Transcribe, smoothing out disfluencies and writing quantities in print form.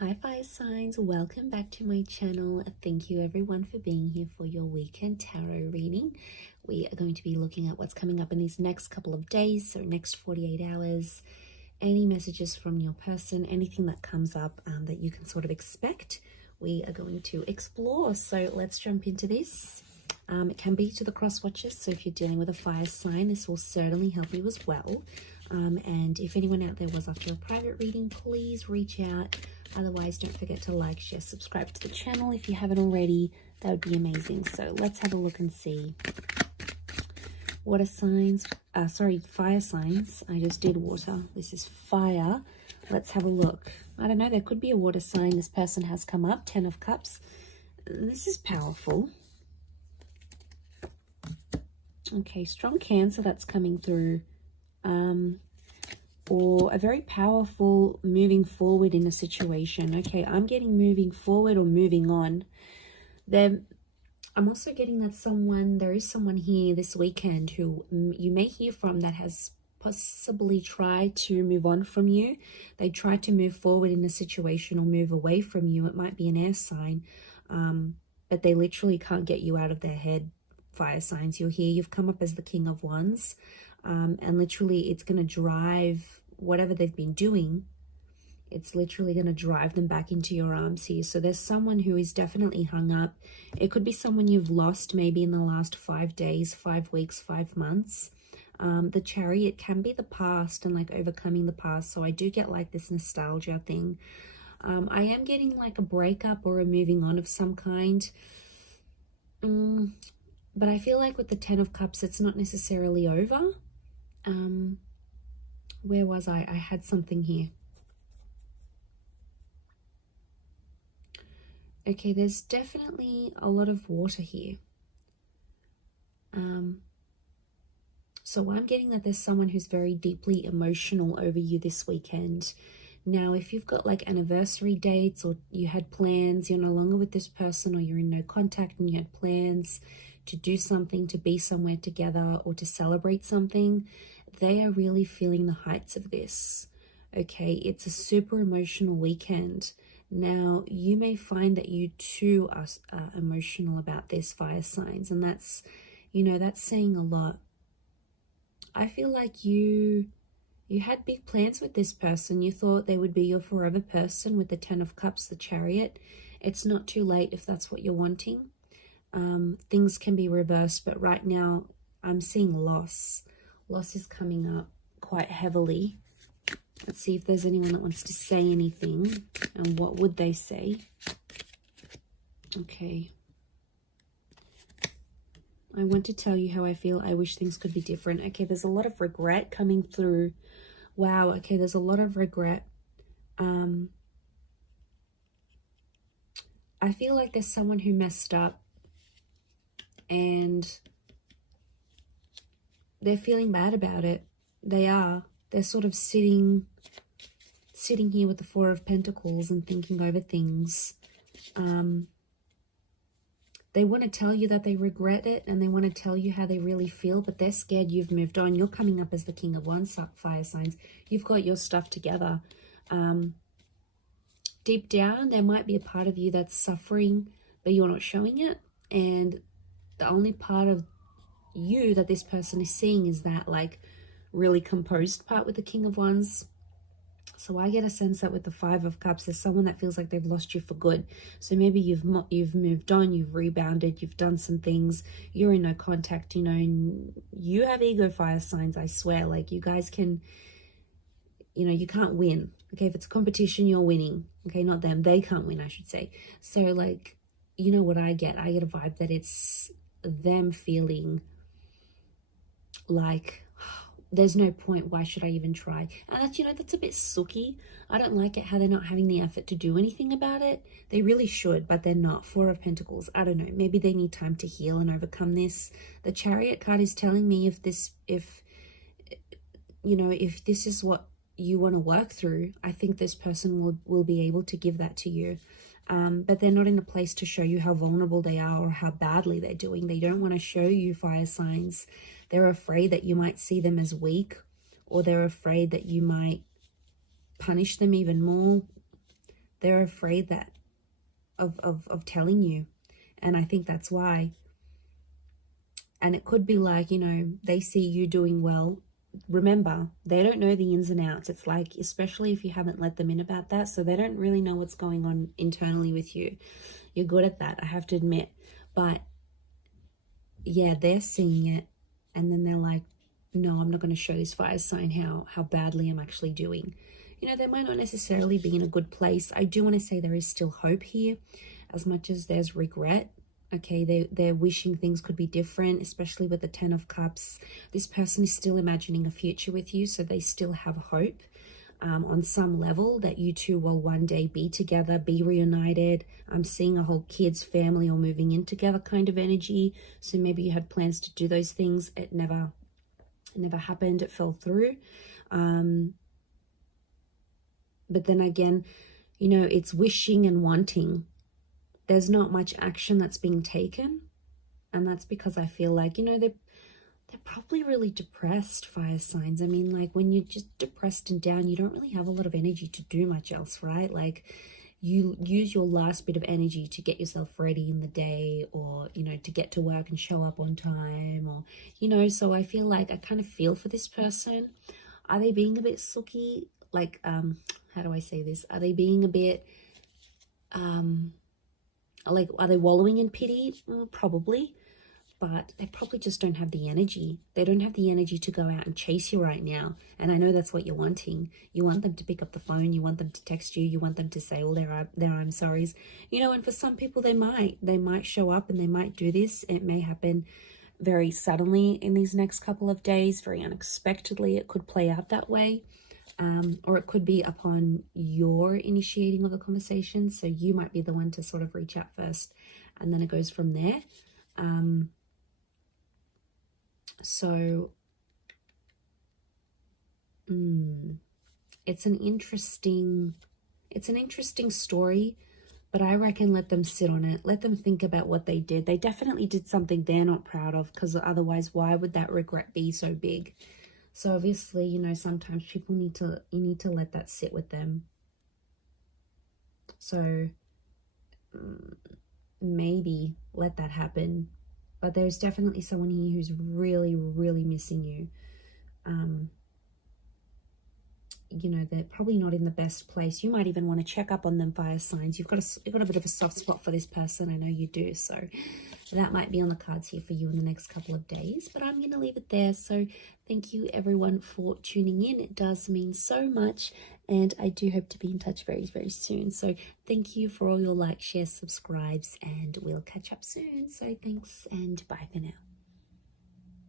Hi fire signs, welcome back to my channel. Thank you everyone for being here for your weekend tarot reading. We are going to be looking at what's coming up in these next couple of days, so next 48 hours, any messages from your person, anything that comes up that you can sort of expect, we are going to explore. So let's jump into this. It can be to the cross watchers, so if you're dealing with a fire sign, this will certainly help you as well. And if anyone out there was after a private reading, please reach out. Otherwise, don't forget to like, share, subscribe to the channel if you haven't already. That would be amazing. So let's have a look and see. Water signs, fire signs. I just did water. This is fire. Let's have a look. I don't know, there could be a water sign. This person has come up, 10 of Cups. This is powerful. Okay, strong Cancer that's coming through. Or a very powerful moving forward in a situation. Okay, I'm getting moving forward or moving on. Then I'm also getting that there is someone here this weekend who you may hear from that has possibly tried to move on from you. They tried to move forward in a situation or move away from you. It might be an air sign, but they literally can't get you out of their head. Fire signs, you're here, you've come up as the King of Wands, and literally it's going to drive whatever they've been doing, it's literally going to drive them back into your arms here. So there's someone who is definitely hung up. It could be someone you've lost maybe in the last 5 days, 5 weeks, 5 months. The Chariot can be the past and like overcoming the past. So I do get like this nostalgia thing. I am getting like a breakup or a moving on of some kind. But I feel like with the 10 of Cups, it's not necessarily over. Where was I? I had something here. Okay, there's definitely a lot of water here. So I'm getting that there's someone who's very deeply emotional over you this weekend. Now, if you've got like anniversary dates or you had plans, you're no longer with this person, or you're in no contact and you had plans to do something, to be somewhere together or to celebrate something, they are really feeling the heights of this. Okay, it's a super emotional weekend. Now, you may find that you too are emotional about this, fire signs, and that's, you know, that's saying a lot. I feel like you had big plans with this person. You thought they would be your forever person with the 10 of Cups, the Chariot. It's not too late if that's what you're wanting. Things can be reversed, but right now I'm seeing loss. Loss is coming up quite heavily. Let's see if there's anyone that wants to say anything, and what would they say? Okay. I want to tell you how I feel. I wish things could be different. Okay, there's a lot of regret coming through. Wow, okay, there's a lot of regret. I feel like there's someone who messed up and they're feeling bad about it. They are. They're sort of sitting here with the 4 of Pentacles and thinking over things. They want to tell you that they regret it and they want to tell you how they really feel, but they're scared you've moved on. You're coming up as the King of Wands, fire signs. You've got your stuff together. Deep down, there might be a part of you that's suffering, but you're not showing it. And the only part of you that this person is seeing is that like really composed part with the King of Wands. So I get a sense that with the 5 of Cups, there's someone that feels like they've lost you for good. So maybe you've moved on, you've rebounded, you've done some things, you're in no contact, you know, and you have ego, fire signs, I swear. Like you guys can, you know, you can't win. Okay, if it's a competition, you're winning. Okay, not them. They can't win, I should say. So like, you know what I get? I get a vibe that it's them feeling like there's no point, why should I even try? And that's, you know, that's a bit sooky. I don't like it how they're not having the effort to do anything about it. They really should, but they're not. 4 of Pentacles, I don't know, maybe they need time to heal and overcome this. The Chariot card is telling me if this is what you want to work through, I think this person will be able to give that to you. But they're not in a place to show you how vulnerable they are or how badly they're doing. They don't want to show you, fire signs. They're afraid that you might see them as weak, or they're afraid that you might punish them even more. They're afraid that of telling you. And I think that's why. And it could be like, you know, they see you doing well. Remember, they don't know the ins and outs. It's like, especially if you haven't let them in about that, so they don't really know what's going on internally with you. You're good at that, I have to admit. But yeah, they're seeing it, and then they're like, no, I'm not going to show this fire sign how badly I'm actually doing. You know, they might not necessarily be in a good place. I do want to say there is still hope here, as much as there's regret. Okay, they're wishing things could be different, especially with the 10 of Cups. This person is still imagining a future with you, so they still have hope on some level that you two will one day be together, be reunited. I'm seeing a whole kids, family, or moving in together kind of energy. So maybe you had plans to do those things. It never happened. It fell through. But then again, you know, it's wishing and wanting. There's not much action that's being taken, and that's because I feel like, you know, they're probably really depressed, fire signs. I mean, like, when you're just depressed and down, you don't really have a lot of energy to do much else, right? Like, you use your last bit of energy to get yourself ready in the day, or, you know, to get to work and show up on time, or, you know. So I feel like I kind of feel for this person. Are they being a bit sooky? Like, how do I say this? Are they being a bit like, are they wallowing in pity? Probably, but they probably just don't have the energy. They don't have the energy to go out and chase you right now. And I know that's what you're wanting. You want them to pick up the phone. You want them to text you. You want them to say all their I'm sorries. You know, and for some people, they might show up and they might do this. It may happen very suddenly in these next couple of days, very unexpectedly. It could play out that way. Or it could be upon your initiating of the conversation. So you might be the one to sort of reach out first, and then it goes from there. It's an interesting story, but I reckon let them sit on it. Let them think about what they did. They definitely did something they're not proud of, because otherwise, why would that regret be so big? So obviously, you know, sometimes people need to let that sit with them. So maybe let that happen. But there's definitely someone here who's really, really missing you. You know, they're probably not in the best place. You might even want to check up on them, fire signs. You've got a bit of a soft spot for this person. I know you do. So that might be on the cards here for you in the next couple of days. But I'm going to leave it there. So thank you, everyone, for tuning in. It does mean so much. And I do hope to be in touch very, very soon. So thank you for all your likes, shares, subscribes. And we'll catch up soon. So thanks and bye for now.